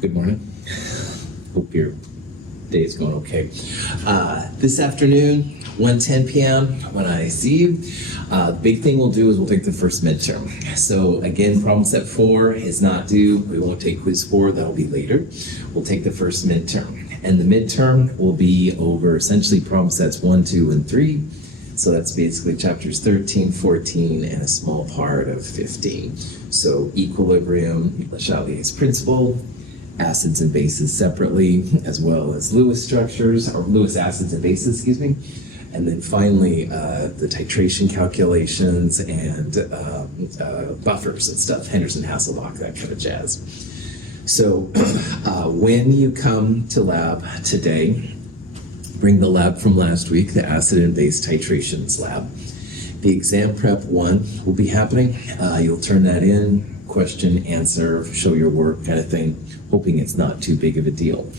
Good morning. Hope your day is going okay. This afternoon, 1:10 p.m., when I see you, the big thing we'll do is we'll take the first midterm. So again, problem set 4 is not due. We won't take quiz 4, that'll be later. We'll take the first midterm. And the midterm will be over essentially problem sets 1, 2, and 3. So that's basically chapters 13, 14, and a small part of 15. So equilibrium, Le Chatelier's principle, acids and bases separately, as well as Lewis structures, or Lewis acids and bases, excuse me. And then finally, the titration calculations and buffers and stuff, Henderson-Hasselbalch, that kind of jazz. So when you come to lab today, bring the lab from last week, the acid and base titrations lab. The exam prep 1 will be happening. You'll turn that in, question, answer, show your work kind of thing, hoping it's not too big of a deal.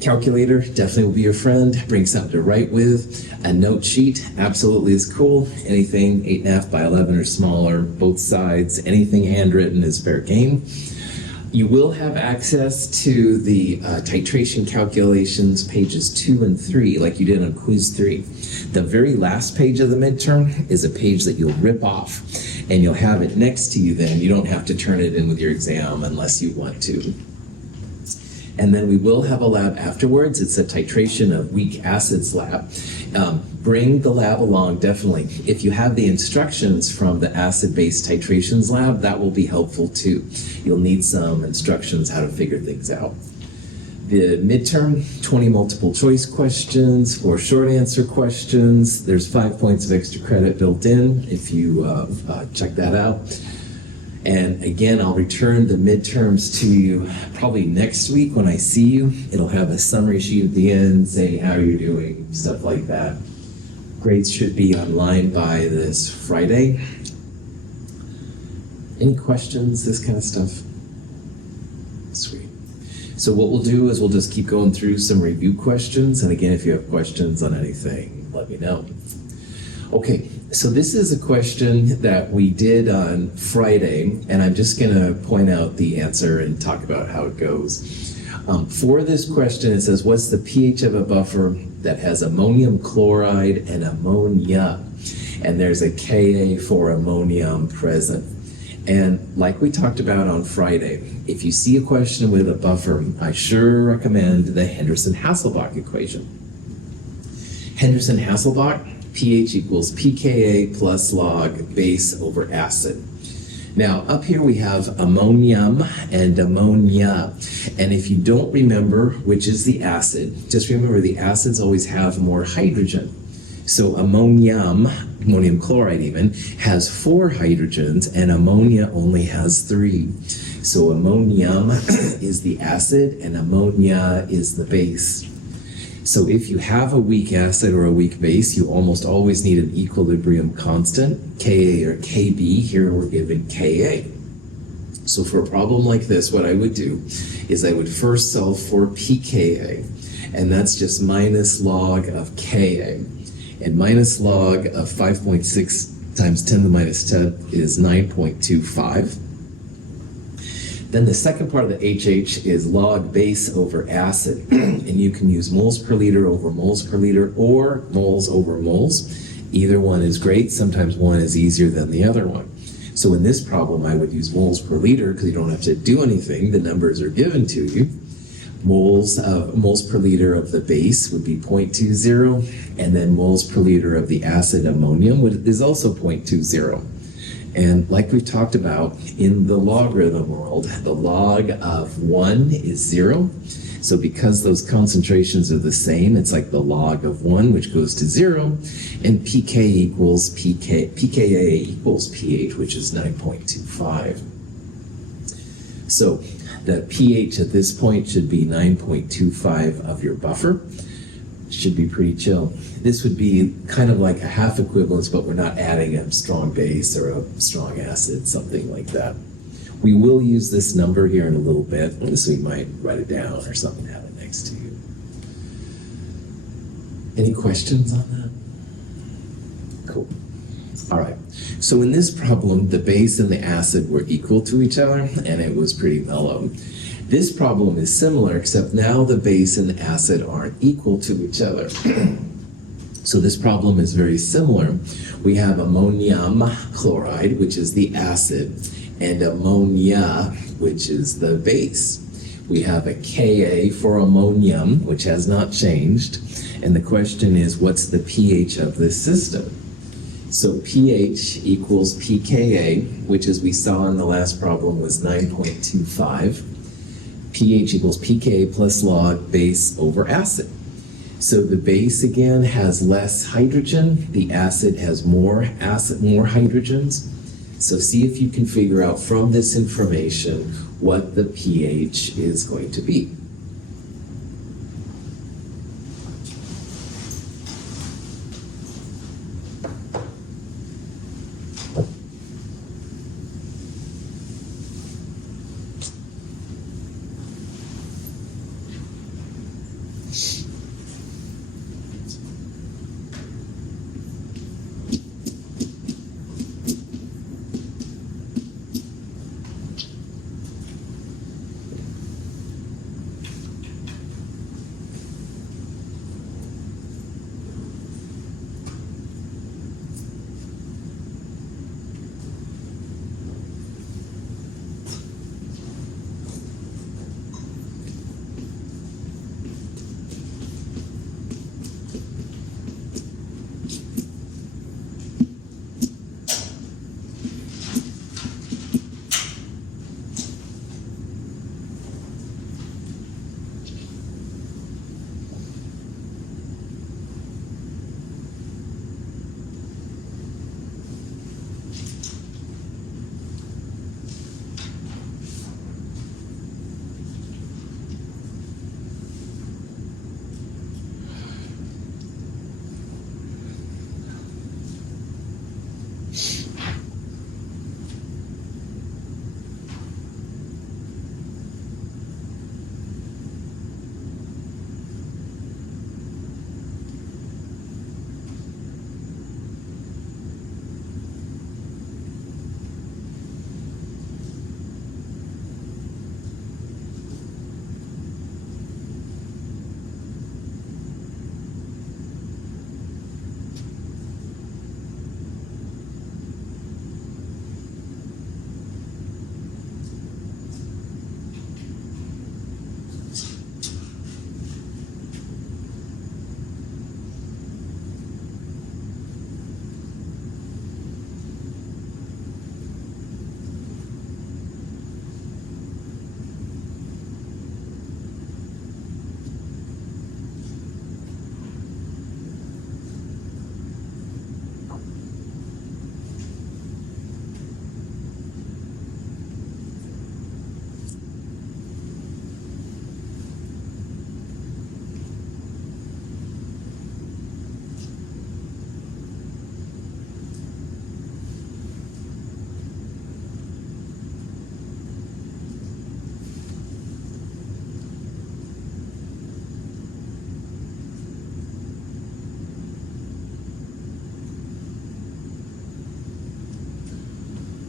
Calculator definitely will be your friend. Bring something to write with. A note sheet absolutely is cool. Anything 8.5 by 11 or smaller, both sides, anything handwritten is fair game. You will have access to the titration calculations pages 2 and 3 like you did on quiz 3. The very last page of the midterm is a page that you'll rip off and you'll have it next to you then. You don't have to turn it in with your exam unless you want to. And then we will have a lab afterwards. It's a titration of weak acids lab. Bring the lab along, definitely. If you have the instructions from the acid-base titrations lab, that will be helpful too. You'll need some instructions how to figure things out. The midterm, 20 multiple choice questions, 4 short answer questions. There's 5 points of extra credit built in if you check that out. And again, I'll return the midterms to you probably next week when I see you. It'll have a summary sheet at the end saying how you're doing, stuff like that. Grades should be online by this Friday. Any questions, this kind of stuff? Sweet. So what we'll do is we'll just keep going through some review questions. And again, if you have questions on anything, let me know. Okay, so this is a question that we did on Friday, and I'm just going to point out the answer and talk about how it goes. For this question, it says, what's the pH of a buffer that has ammonium chloride and ammonia? And there's a Ka for ammonium present. And like we talked about on Friday, if you see a question with a buffer, I sure recommend the Henderson-Hasselbalch equation. Henderson-Hasselbalch, pH equals pKa plus log base over acid. Now, up here we have ammonium and ammonia. And if you don't remember which is the acid, just remember the acids always have more hydrogen. So ammonium chloride even, has 4 hydrogens and ammonia only has 3. So ammonium is the acid and ammonia is the base. So if you have a weak acid or a weak base, you almost always need an equilibrium constant, Ka or Kb. Here we're given Ka. So for a problem like this, what I would do is I would first solve for pKa, and that's just minus log of Ka. And minus log of 5.6 times 10 to the minus 10 is 9.25. Then the second part of the HH is log base over acid. And you can use moles per liter over moles per liter or moles over moles. Either one is great. Sometimes one is easier than the other one. So in this problem, I would use moles per liter because you don't have to do anything. The numbers are given to you. Moles per liter of the base would be 0.20, and then moles per liter of the acid ammonium is also 0.20. And like we've talked about in the logarithm world, the log of 1 is 0. So because those concentrations are the same, it's like the log of 1, which goes to 0, and pKa equals pH, which is 9.25. So the pH at this point should be 9.25 of your buffer. Should be pretty chill. This would be kind of like a half equivalence, but we're not adding a strong base or a strong acid, something like that. We will use this number here in a little bit, so we might write it down or something, have it next to you. Any questions on that? Cool. All right. So in this problem, the base and the acid were equal to each other, and it was pretty mellow. This problem is similar, except now the base and the acid aren't equal to each other. So this problem is very similar. We have ammonium chloride, which is the acid, and ammonia, which is the base. We have a Ka for ammonium, which has not changed. And the question is, what's the pH of this system? So pH equals pKa, which as we saw in the last problem was 9.25. pH equals pKa plus log base over acid. So the base again has less hydrogen, the acid has more hydrogens. So see if you can figure out from this information what the pH is going to be.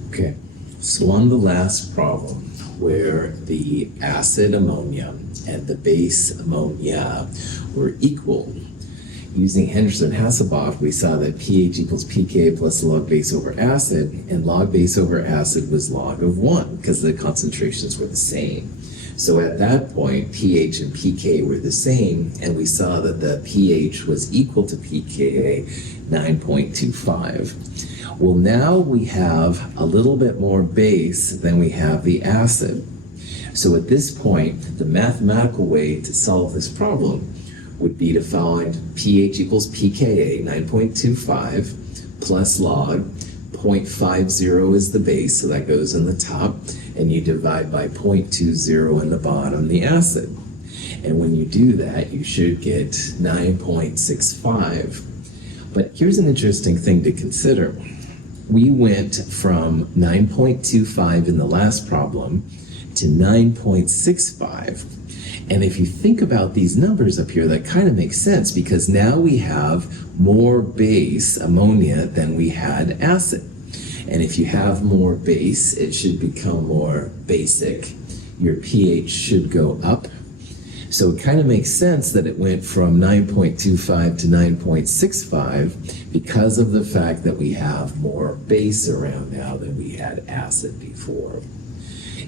Okay, so on the last problem, where the acid ammonia and the base ammonia were equal, using Henderson-Hasselbalch, we saw that pH equals pKa plus log base over acid, and log base over acid was log of 1, because the concentrations were the same. So at that point, pH and pK were the same, and we saw that the pH was equal to pKa, 9.25. Well, now we have a little bit more base than we have the acid. So at this point, the mathematical way to solve this problem would be to find pH equals pKa, 9.25, plus log, 0.50 is the base, so that goes in the top, and you divide by 0.20 in the bottom, the acid. And when you do that, you should get 9.65. But here's an interesting thing to consider. We went from 9.25 in the last problem to 9.65. And if you think about these numbers up here, that kind of makes sense, because now we have more base ammonia than we had acid. And if you have more base, it should become more basic your pH should go up. So it kind of makes sense that it went from 9.25 to 9.65 because of the fact that we have more base around now than we had acid before.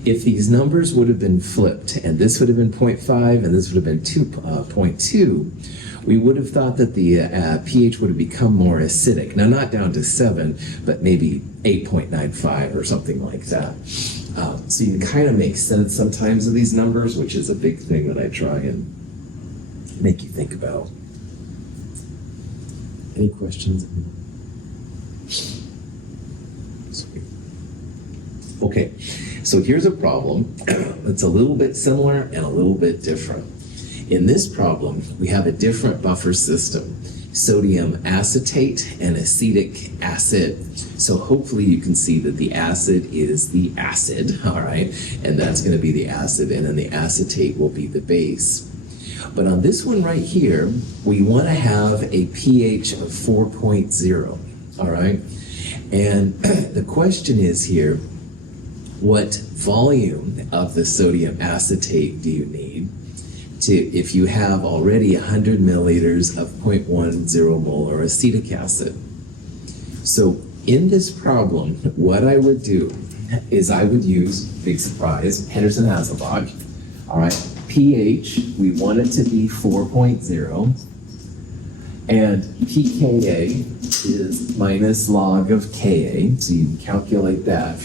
If these numbers would have been flipped, and this would have been 0.5 and this would have been 2.2, we would have thought that the pH would have become more acidic. Now, not down to 7, but maybe 8.95 or something like that. So you kind of make sense sometimes of these numbers, which is a big thing that I try and make you think about. Any questions? Okay, so here's a problem that's a little bit similar and a little bit different. In this problem, we have a different buffer system, sodium acetate and acetic acid. So hopefully you can see that the acid is the acid, all right? And that's going to be the acid, and then the acetate will be the base. But on this one right here, we want to have a pH of 4.0, all right? And the question is here, what volume of the sodium acetate do you need if you have already 100 milliliters of 0.10 molar acetic acid? So in this problem, what I would do is I would use, big surprise, Henderson-Hasselbalch, all right, pH, we want it to be 4.0, and pKa is minus log of Ka, so you can calculate that.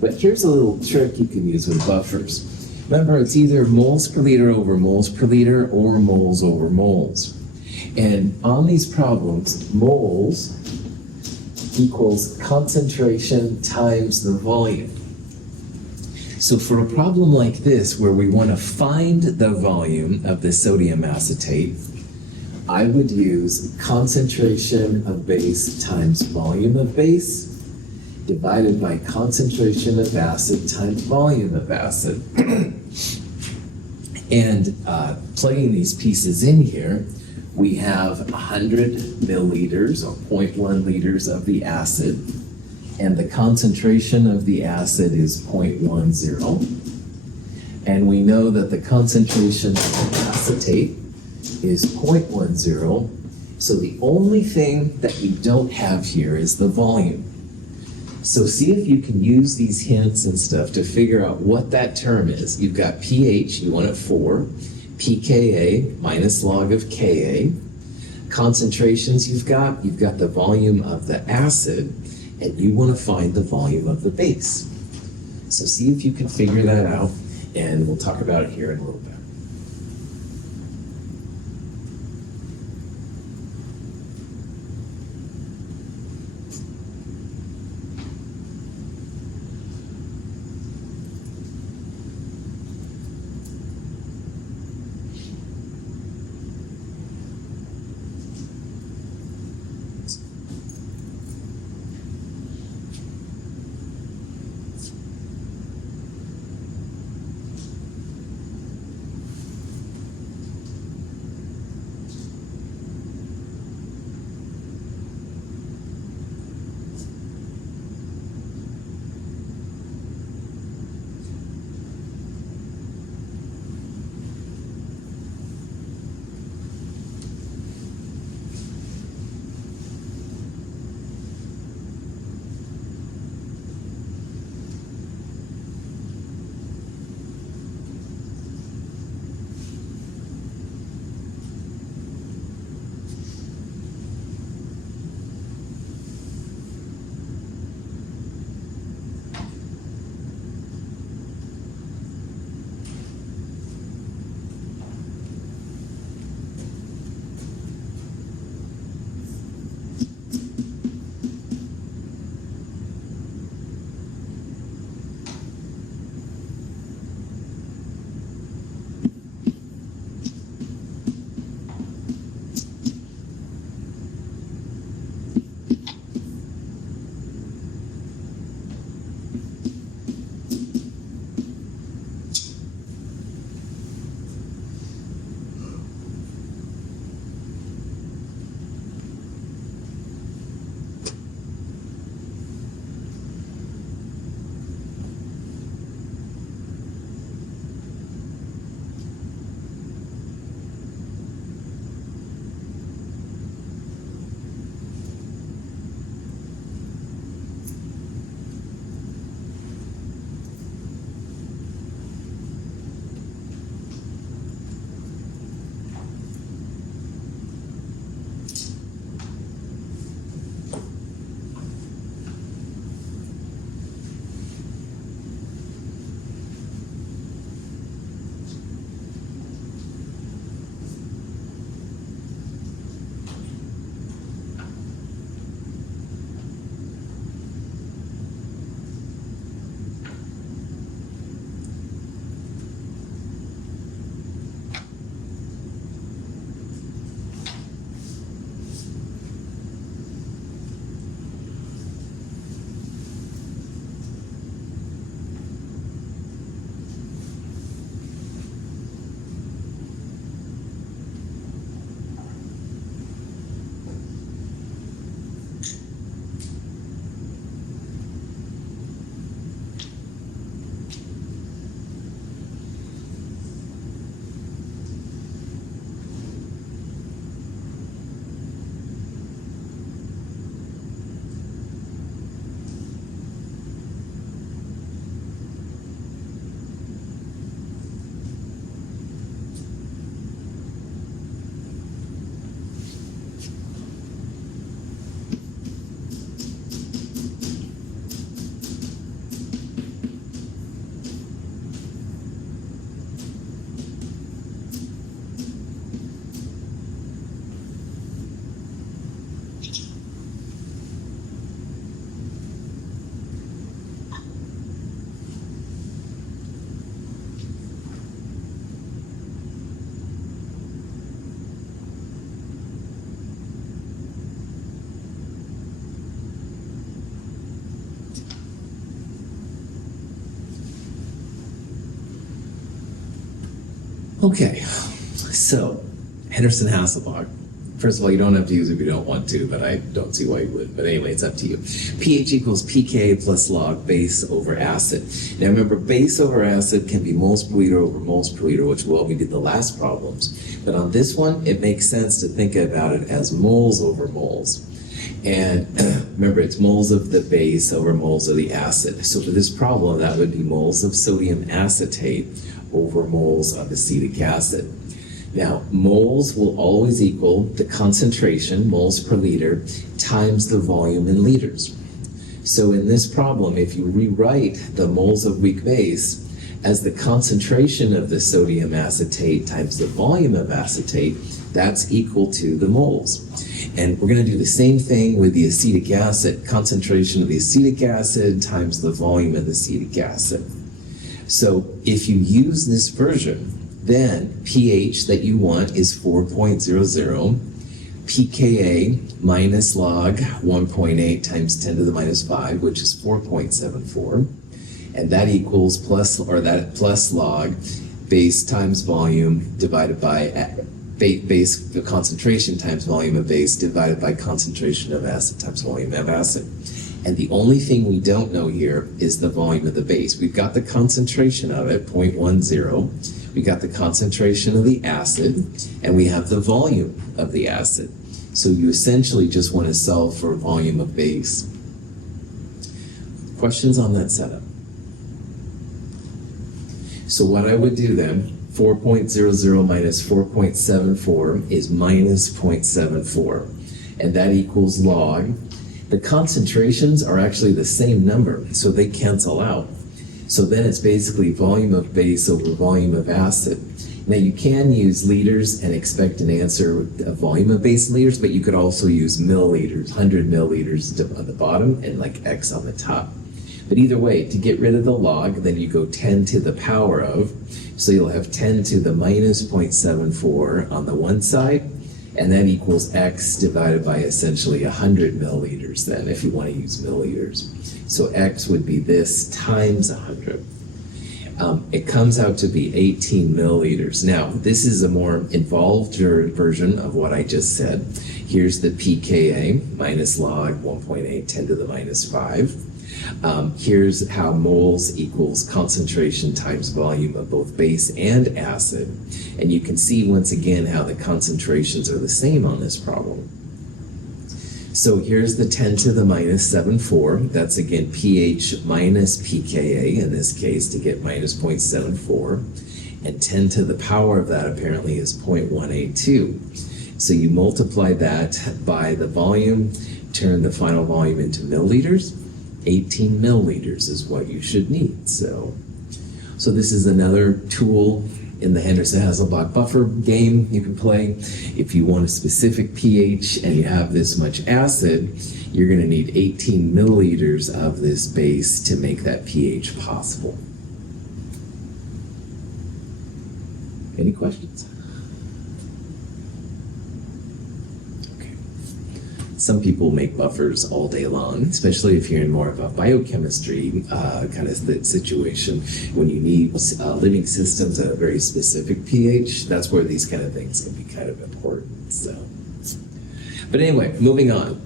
But here's a little trick you can use with buffers. Remember, it's either moles per liter over moles per liter or moles over moles. And on these problems, moles equals concentration times the volume. So for a problem like this, where we want to find the volume of the sodium acetate, I would use concentration of base times volume of base divided by concentration of acid times volume of acid. And plugging these pieces in here, we have 100 milliliters or 0.1 liters of the acid, and the concentration of the acid is 0.10. And we know that the concentration of the acetate is 0.10. So the only thing that we don't have here is the volume. So see if you can use these hints and stuff to figure out what that term is. You've got pH, you want it 4, pKa minus log of Ka. Concentrations you've got the volume of the acid, and you want to find the volume of the base. So see if you can figure that out, and we'll talk about it here in a little bit. Okay, so Henderson-Hasselbalch. First of all, you don't have to use it if you don't want to, but I don't see why you would. But anyway, it's up to you. pH equals pK plus log base over acid. Now remember, base over acid can be moles per liter over moles per liter, which we did the last problems. But on this one, it makes sense to think about it as moles over moles. And remember, it's moles of the base over moles of the acid. So for this problem, that would be moles of sodium acetate over moles of acetic acid. Now, moles will always equal the concentration, moles per liter, times the volume in liters. So in this problem, if you rewrite the moles of weak base as the concentration of the sodium acetate times the volume of acetate, that's equal to the moles. And we're going to do the same thing with the acetic acid, concentration of the acetic acid times the volume of the acetic acid. So if you use this version, then pH that you want is 4.00, pKa minus log 1.8 times 10 to the minus 5, which is 4.74, and that equals plus log base times volume divided by base the concentration times volume of base divided by concentration of acid times volume of acid. And the only thing we don't know here is the volume of the base. We've got the concentration of it, 0.10. We got the concentration of the acid, and we have the volume of the acid. So you essentially just want to solve for volume of base. Questions on that setup? So what I would do then, 4.00 minus 4.74 is minus 0.74, and that equals log. The concentrations are actually the same number, so they cancel out. So then it's basically volume of base over volume of acid. Now you can use liters and expect an answer of volume of base in liters, but you could also use milliliters, 100 milliliters on the bottom and like X on the top. But either way, to get rid of the log, then you go 10 to the power of, so you'll have 10 to the minus 0.74 on the one side, and that equals X divided by essentially 100 milliliters then, if you want to use milliliters. So X would be this times 100. It comes out to be 18 milliliters. Now, this is a more involved version of what I just said. Here's the pKa minus log 1.8, 10 to the minus 5. Here's how moles equals concentration times volume of both base and acid. And you can see once again how the concentrations are the same on this problem. So here's the 10 to the minus 74. That's again pH minus pKa in this case to get minus 0.74. And 10 to the power of that apparently is 0.182. So you multiply that by the volume, turn the final volume into milliliters. 18 milliliters is what you should need. So this is another tool in the Henderson-Hasselbalch buffer game you can play. If you want a specific pH and you have this much acid, you're going to need 18 milliliters of this base to make that pH possible. Any questions? Some people make buffers all day long, especially if you're in more of a biochemistry kind of situation when you need living systems at a very specific pH. That's where these kind of things can be kind of important. So, but anyway, moving on.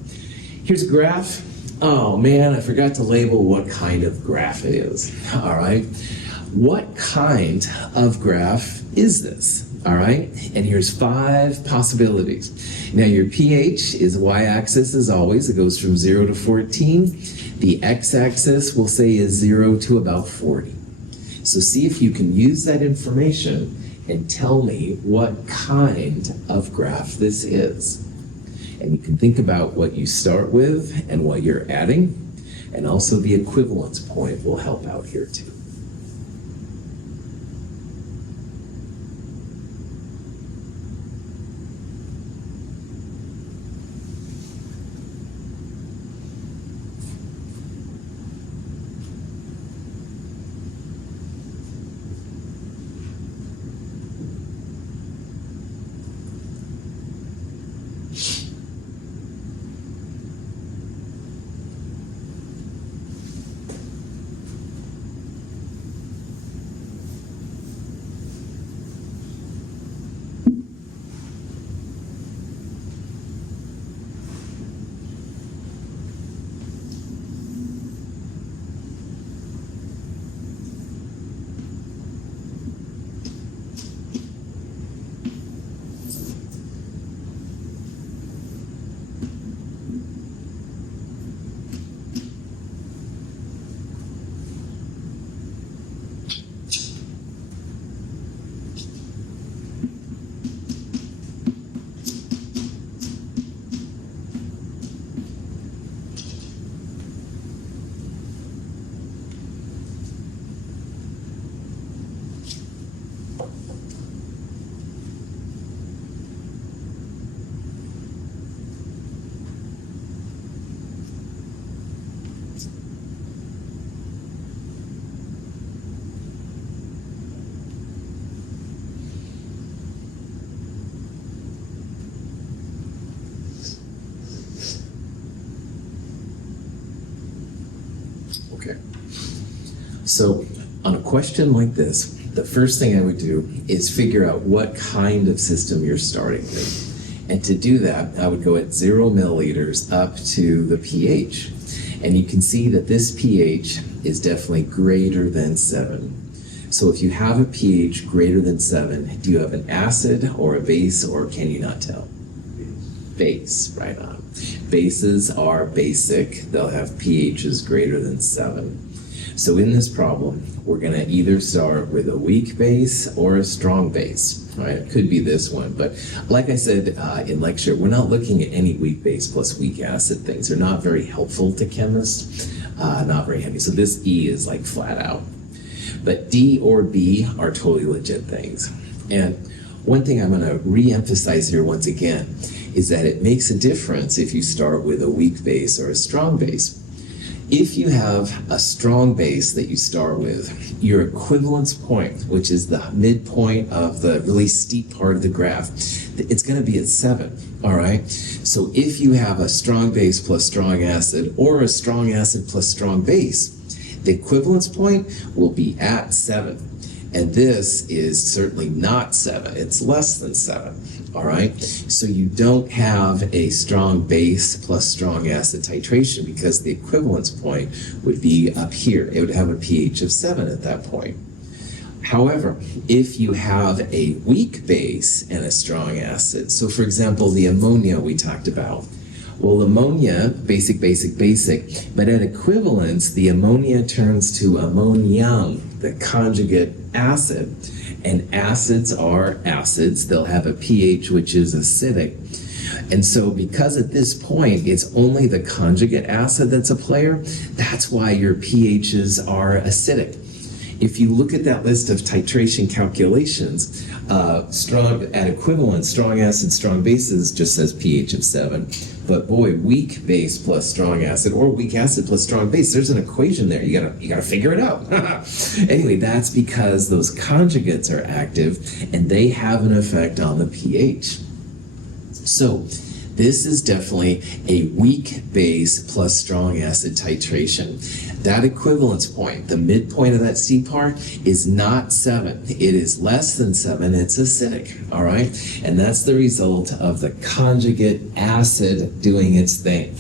Here's a graph. Oh man, I forgot to label what kind of graph it is. All right. What kind of graph is this? All right, and here's 5 possibilities. Now your pH is y-axis as always. It goes from 0 to 14. The x-axis we'll say is 0 to about 40. So see if you can use that information and tell me what kind of graph this is. And you can think about what you start with and what you're adding, and also the equivalence point will help out here too. So on a question like this, the first thing I would do is figure out what kind of system you're starting with. And to do that, I would go at 0 milliliters up to the pH. And you can see that this pH is definitely greater than 7. So if you have a pH greater than 7, do you have an acid or a base, or can you not tell? Base, right on. Bases are basic. They'll have pHs greater than 7. So in this problem, we're going to either start with a weak base or a strong base, right? It could be this one, but like I said in lecture, we're not looking at any weak base plus weak acid things. They're not very helpful to chemists, not very handy. So this E is like flat out. But D or B are totally legit things. And one thing I'm going to re-emphasize here once again is that it makes a difference if you start with a weak base or a strong base. If you have a strong base that you start with, your equivalence point, which is the midpoint of the really steep part of the graph, it's going to be at 7, all right? So if you have a strong base plus strong acid, or a strong acid plus strong base, the equivalence point will be at 7. And this is certainly not 7, it's less than 7. All right, so you don't have a strong base plus strong acid titration because the equivalence point would be up here. It would have a pH of 7 at that point. However, if you have a weak base and a strong acid, so for example, the ammonia we talked about, well, ammonia, basic, but at equivalence, the ammonia turns to ammonium, the conjugate acid. And acids are acids. They'll have a pH which is acidic. And so because at this point, it's only the conjugate acid that's a player, that's why your pHs are acidic. If you look at that list of titration calculations, strong at equivalence, strong acid, strong bases just says pH of 7. But boy, weak base plus strong acid, or weak acid plus strong base, there's an equation there. You gotta figure it out. Anyway, that's because those conjugates are active and they have an effect on the pH. So this is definitely a weak base plus strong acid titration. That equivalence point, the midpoint of that C part, is not 7. It is less than 7. It's acidic, all right? And that's the result of the conjugate acid doing its thing.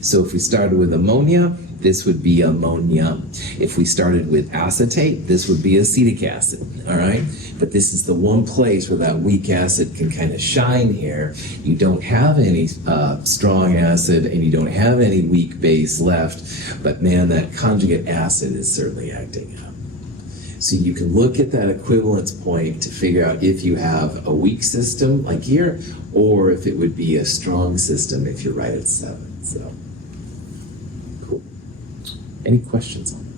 So if we started with ammonia, this would be ammonium. If we started with acetate, this would be acetic acid, all right? But this is the one place where that weak acid can kind of shine here. You don't have any strong acid and you don't have any weak base left, but man, that conjugate acid is certainly acting out. So you can look at that equivalence point to figure out if you have a weak system like here, or if it would be a strong system if you're right at 7. So, cool. Any questions on that?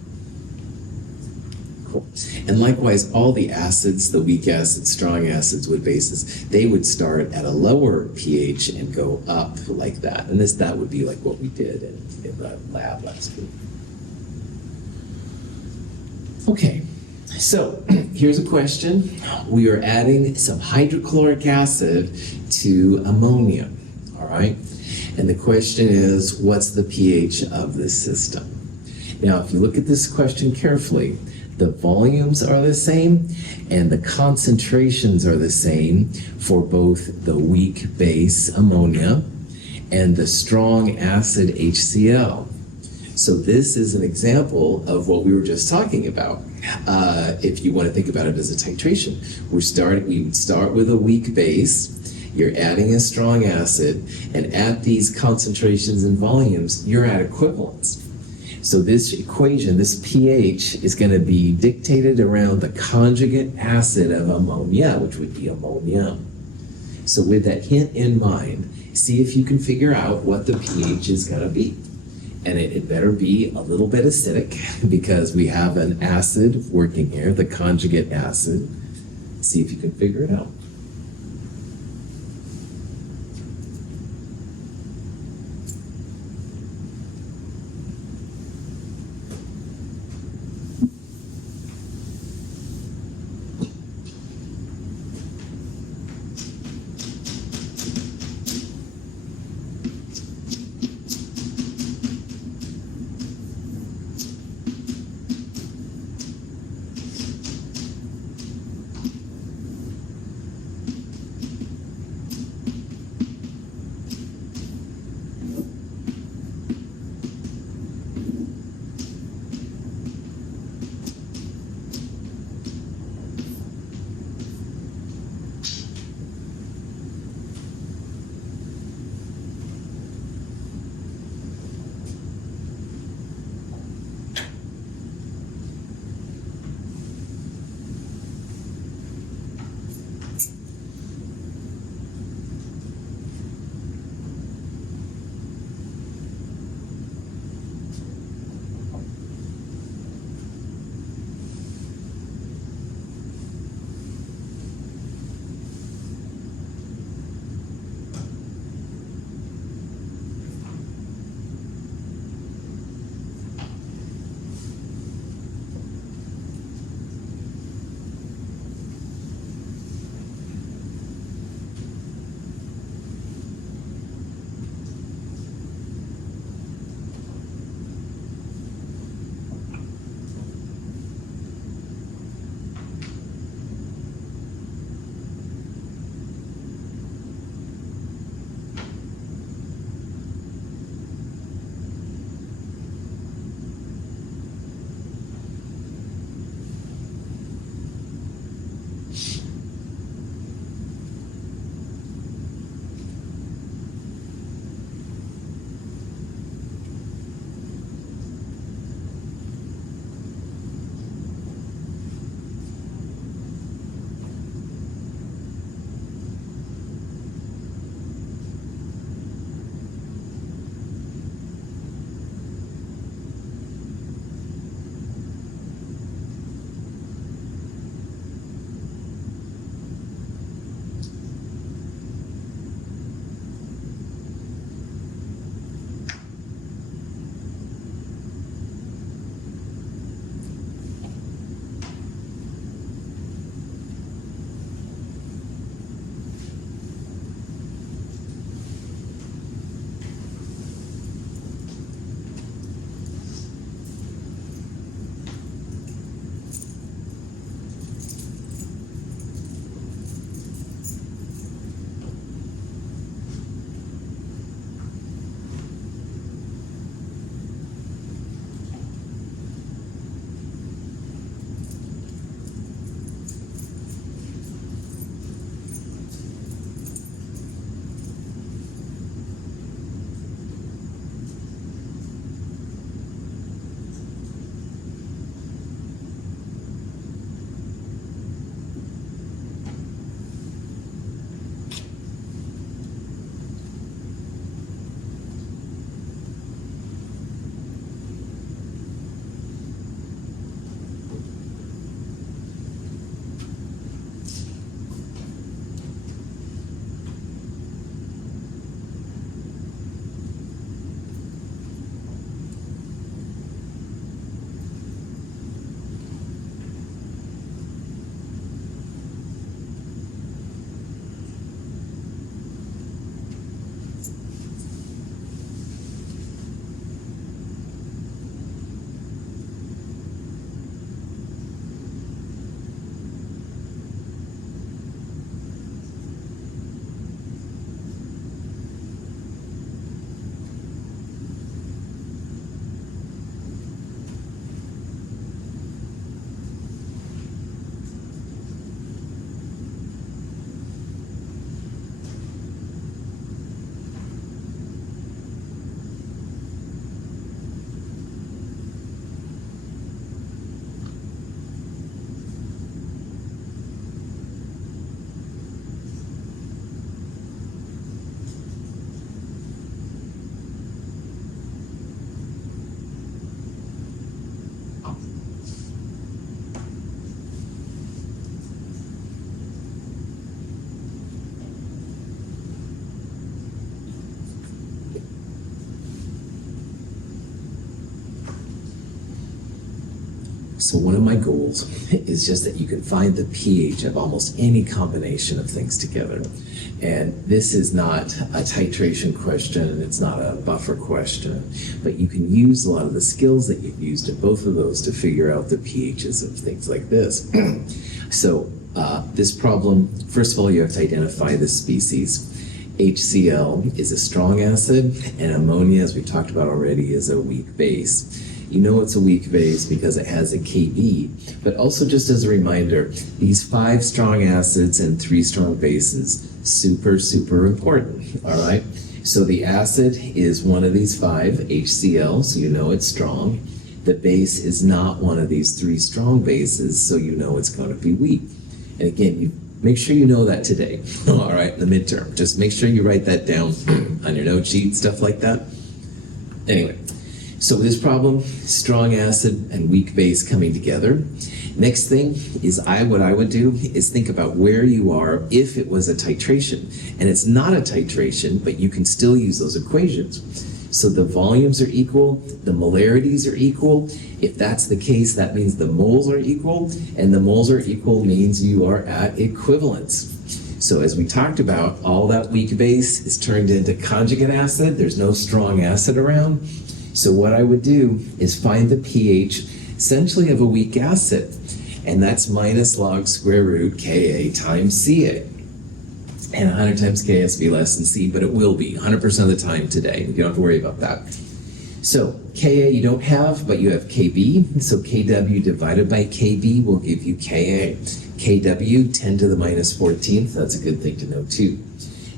Cool. And likewise, all the acids, the weak acids, strong acids with bases, they would start at a lower pH and go up like that. And that would be like what we did in the lab last week. Okay, so here's a question. We are adding some hydrochloric acid to ammonia, all right? And the question is, what's the pH of this system? Now, if you look at this question carefully, the volumes are the same and the concentrations are the same for both the weak base ammonia and the strong acid HCl. So this is an example of what we were just talking about. If you want to think about it as a titration, we would start with a weak base, you're adding a strong acid, and at these concentrations and volumes, you're at equivalence. So this equation, this pH, is going to be dictated around the conjugate acid of ammonia, which would be ammonium. So with that hint in mind, see if you can figure out what the pH is going to be. And it better be a little bit acidic because we have an acid working here, the conjugate acid. See if you can figure it out. So one of my goals is just that you can find the pH of almost any combination of things together. And this is not a titration question, it's not a buffer question, but you can use a lot of the skills that you've used in both of those to figure out the pHs of things like this. So this problem, first of all, you have to identify the species. HCl is a strong acid, and ammonia, as we talked about already, is a weak base. You know it's a weak base because it has a Kb, but also just as a reminder, these 5 strong acids and 3 strong bases, super, super important, all right? So the acid is one of these 5, HCl, so you know it's strong. The base is not one of these 3 strong bases, so you know it's going to be weak. And again, you make sure you know that today, all right, in the midterm. Just make sure you write that down on your note sheet, stuff like that. Anyway. So with this problem, strong acid and weak base coming together. Next thing is what I would do is think about where you are if it was a titration. And it's not a titration, but you can still use those equations. So the volumes are equal, the molarities are equal. If that's the case, that means the moles are equal, and the moles are equal means you are at equivalence. So as we talked about, all that weak base is turned into conjugate acid. There's no strong acid around. So what I would do is find the pH essentially of a weak acid, and that's minus log square root Ka times Ca. And 100 times K has to be less than C, but it will be 100% of the time today. You don't have to worry about that. So Ka you don't have, but you have Kb, so Kw divided by Kb will give you Ka. Kw, 10 to the minus 14th, that's a good thing to know too.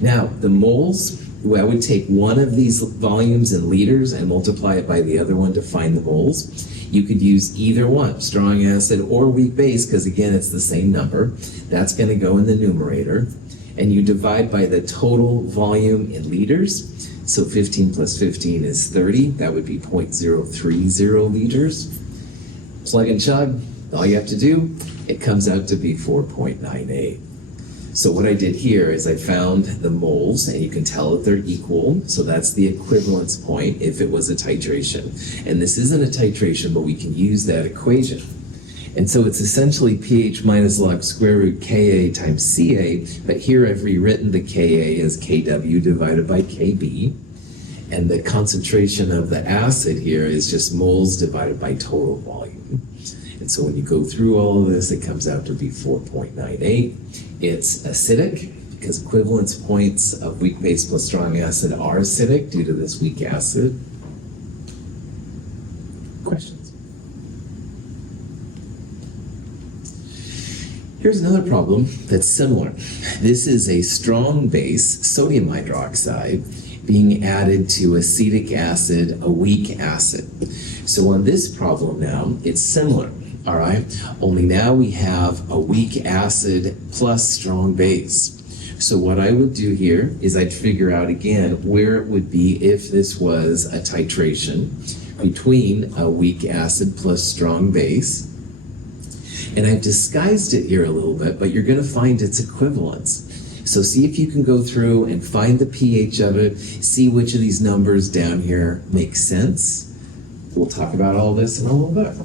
Now, the moles, I would take one of these volumes in liters and multiply it by the other one to find the moles. You could use either one, strong acid or weak base, because again, it's the same number. That's going to go in the numerator. And you divide by the total volume in liters. So 15 plus 15 is 30. That would be 0.030 liters. Plug and chug, all you have to do, it comes out to be 4.98. So what I did here is I found the moles, and you can tell that they're equal. So that's the equivalence point if it was a titration. And this isn't a titration, but we can use that equation. And so it's essentially pH minus log square root Ka times Ca, but here I've rewritten the Ka as Kw divided by Kb. And the concentration of the acid here is just moles divided by total volume. And so when you go through all of this, it comes out to be 4.98. It's acidic because equivalence points of weak base plus strong acid are acidic due to this weak acid. Questions? Here's another problem that's similar. This is a strong base, sodium hydroxide, being added to acetic acid, a weak acid. So on this problem now, it's similar. All right, only now we have a weak acid plus strong base. So what I would do here is I'd figure out again where it would be if this was a titration between a weak acid plus strong base. And I've disguised it here a little bit, but you're going to find its equivalence. So see if you can go through and find the pH of it, see which of these numbers down here make sense. We'll talk about all this in a little bit.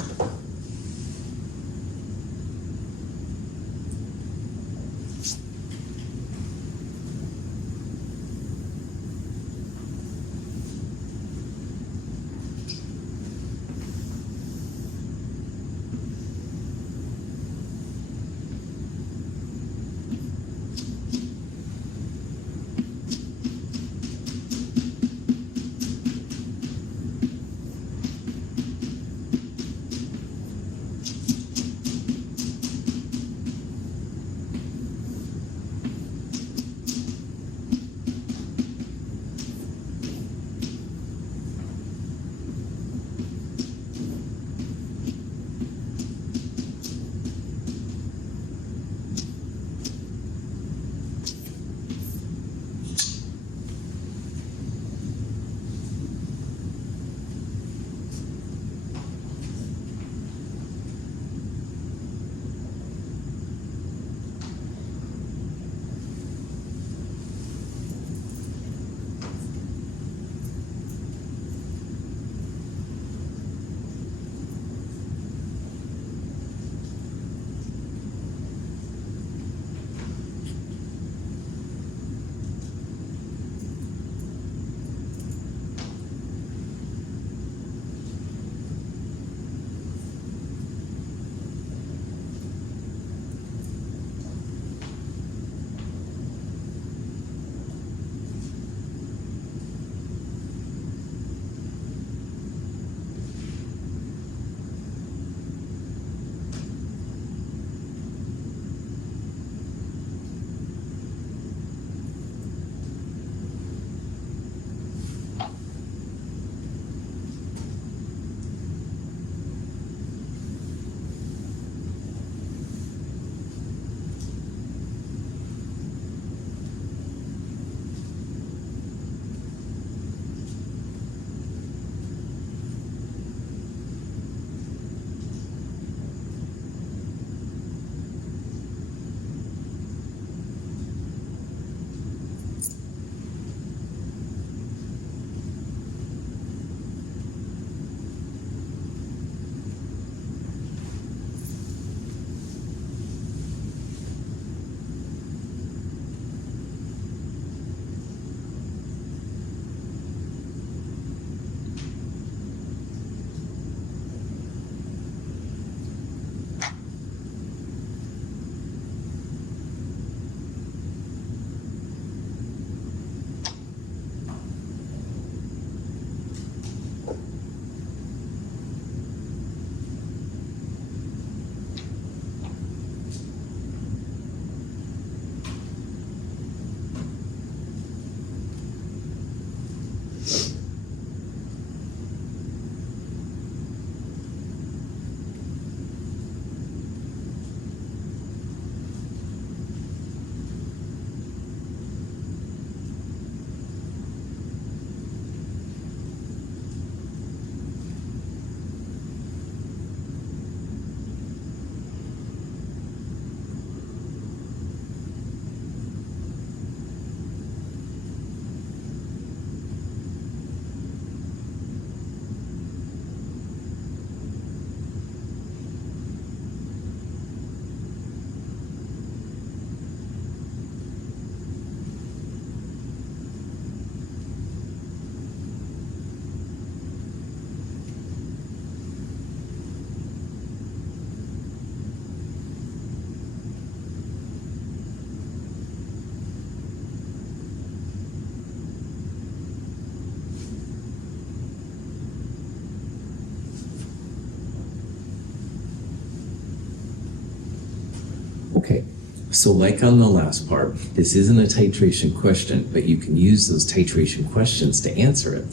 Okay, so like on the last part, this isn't a titration question, but you can use those titration questions to answer it.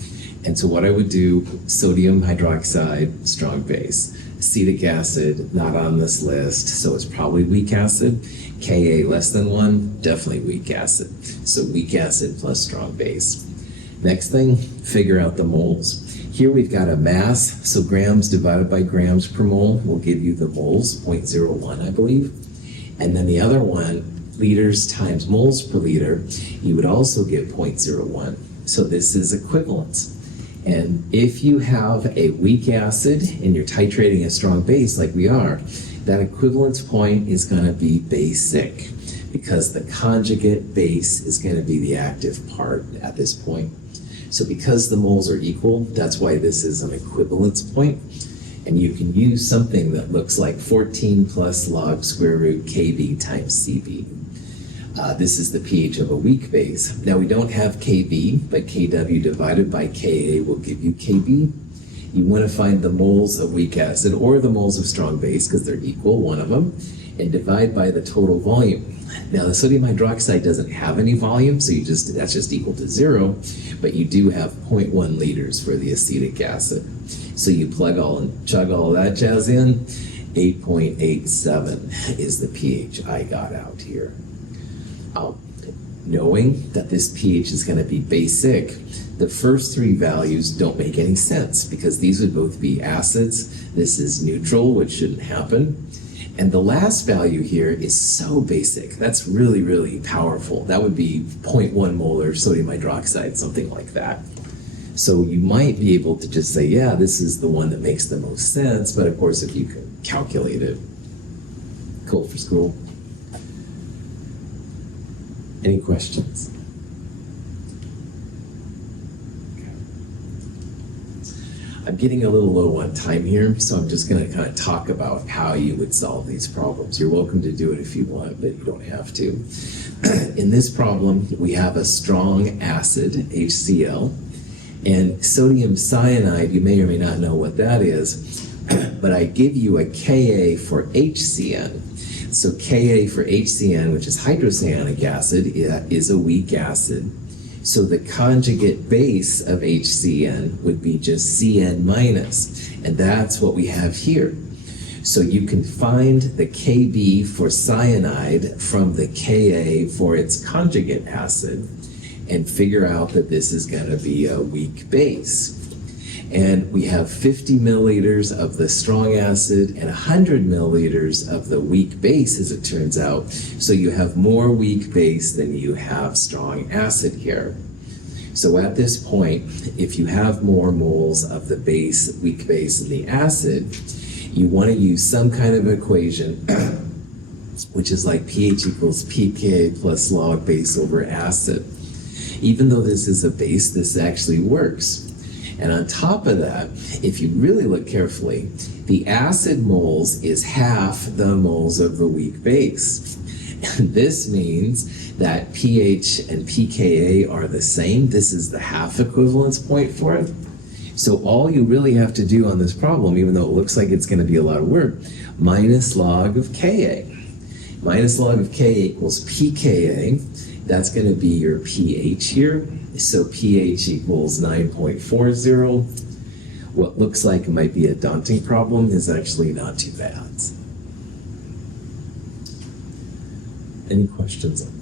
And so what I would do, sodium hydroxide, strong base. Acetic acid, not on this list, so it's probably weak acid. Ka less than 1, definitely weak acid. So weak acid plus strong base. Next thing, figure out the moles. Here we've got a mass, so grams divided by grams per mole will give you the moles, 0.01, I believe. And then the other one, liters times moles per liter, you would also get 0.01. So this is equivalence. And if you have a weak acid and you're titrating a strong base like we are, that equivalence point is going to be basic because the conjugate base is going to be the active part at this point. So because the moles are equal, that's why this is an equivalence point. And you can use something that looks like 14 plus log square root Kb times Cb. This is the pH of a weak base. Now we don't have Kb, but Kw divided by Ka will give you Kb. You want to find the moles of weak acid or the moles of strong base because they're equal, one of them, and divide by the total volume. Now the sodium hydroxide doesn't have any volume, so that's just equal to 0, but you do have 0.1 liters for the acetic acid. So you chug all that jazz in, 8.87 is the pH I got out here. Knowing that this pH is going to be basic, the first three values don't make any sense because these would both be acids. This is neutral, which shouldn't happen. And the last value here is so basic. That's really, really powerful. That would be 0.1 molar sodium hydroxide, something like that. So you might be able to just say, yeah, this is the one that makes the most sense. But of course, if you can calculate it, cool for school. Any questions? I'm getting a little low on time here, so I'm just going to kind of talk about how you would solve these problems. You're welcome to do it if you want, but you don't have to. In this problem, we have a strong acid, HCl, and sodium cyanide. You may or may not know what that is, but I give you a Ka for HCN. So Ka for HCN, which is hydrocyanic acid, is a weak acid. So the conjugate base of HCN would be just Cn minus, and that's what we have here. So you can find the Kb for cyanide from the Ka for its conjugate acid and figure out that this is going to be a weak base. And we have 50 milliliters of the strong acid and 100 milliliters of the weak base, as it turns out. So you have more weak base than you have strong acid here. So at this point, if you have more moles of the base, weak base, and the acid, you want to use some kind of equation, which is like pH equals pK plus log base over acid. Even though this is a base, this actually works. And on top of that, if you really look carefully, the acid moles is half the moles of the weak base. And this means that pH and pKa are the same. This is the half equivalence point for it. So all you really have to do on this problem, even though it looks like it's going to be a lot of work, minus log of Ka. Minus log of Ka equals pKa. That's going to be your pH here. So pH equals 9.40. What looks like it might be a daunting problem is actually not too bad. Any questions on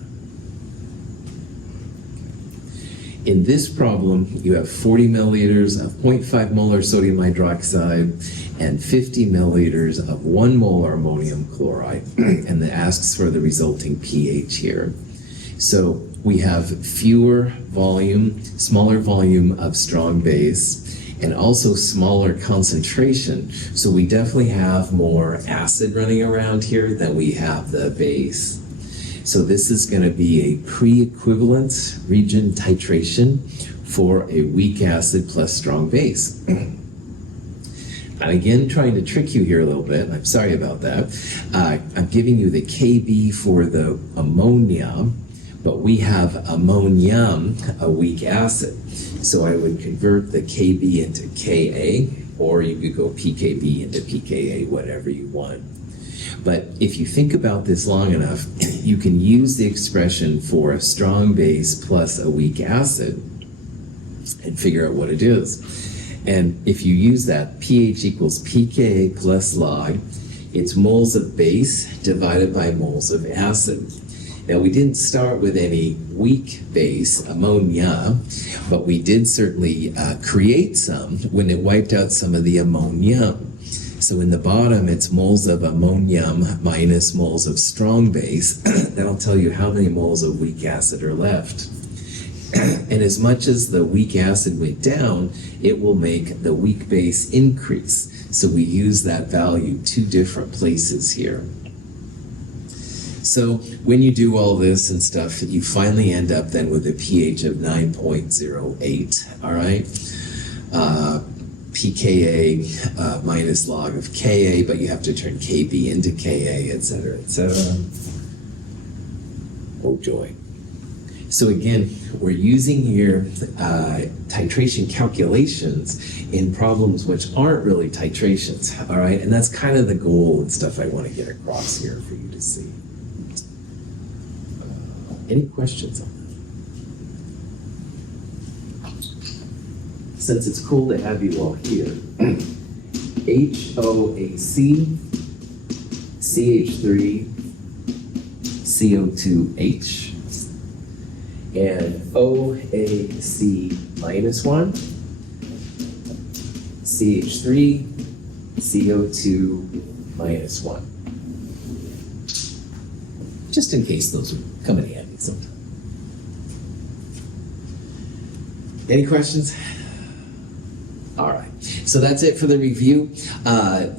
that? In this problem, you have 40 milliliters of 0.5 molar sodium hydroxide and 50 milliliters of 1 molar ammonium chloride, and it asks for the resulting pH here. So we have smaller volume of strong base, and also smaller concentration. So we definitely have more acid running around here than we have the base. So this is going to be a pre-equivalence region titration for a weak acid plus strong base. I'm again trying to trick you here a little bit. I'm sorry about that. I'm giving you the Kb for the ammonia, but we have ammonium, a weak acid. So I would convert the Kb into Ka, or you could go pKb into pKa, whatever you want. But if you think about this long enough, you can use the expression for a strong base plus a weak acid and figure out what it is. And if you use that, pH equals pKa plus log, it's moles of base divided by moles of acid. Now, we didn't start with any weak base, ammonia, but we did certainly create some when it wiped out some of the ammonium. So in the bottom, it's moles of ammonium minus moles of strong base. That'll tell you how many moles of weak acid are left. And as much as the weak acid went down, it will make the weak base increase. So we use that value 2 different places here. So when you do all this and stuff, you finally end up then with a pH of 9.08, all right? pKa minus log of Ka, but you have to turn Kb into Ka, et cetera, et cetera. Oh joy. So again, we're using here titration calculations in problems which aren't really titrations, all right? And that's kind of the goal and stuff I want to get across here for you to see. Any questions on that? Since it's cool to have you all here, HOAC, CH3, CO2H, and OAC minus 1, CH3, CO2 minus 1. Just in case those would come in handy sometime. Any questions? All right, so that's it for the review.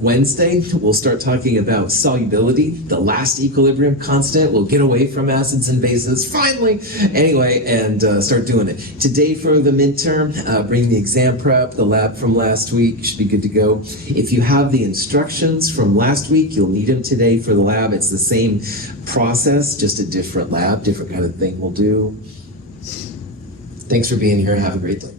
Wednesday, we'll start talking about solubility, the last equilibrium constant. We'll get away from acids and bases, finally, anyway, and start doing it. Today for the midterm, bring the exam prep, the lab from last week, should be good to go. If you have the instructions from last week, you'll need them today for the lab. It's the same process, just a different lab, different kind of thing we'll do. Thanks for being here. Have a great day.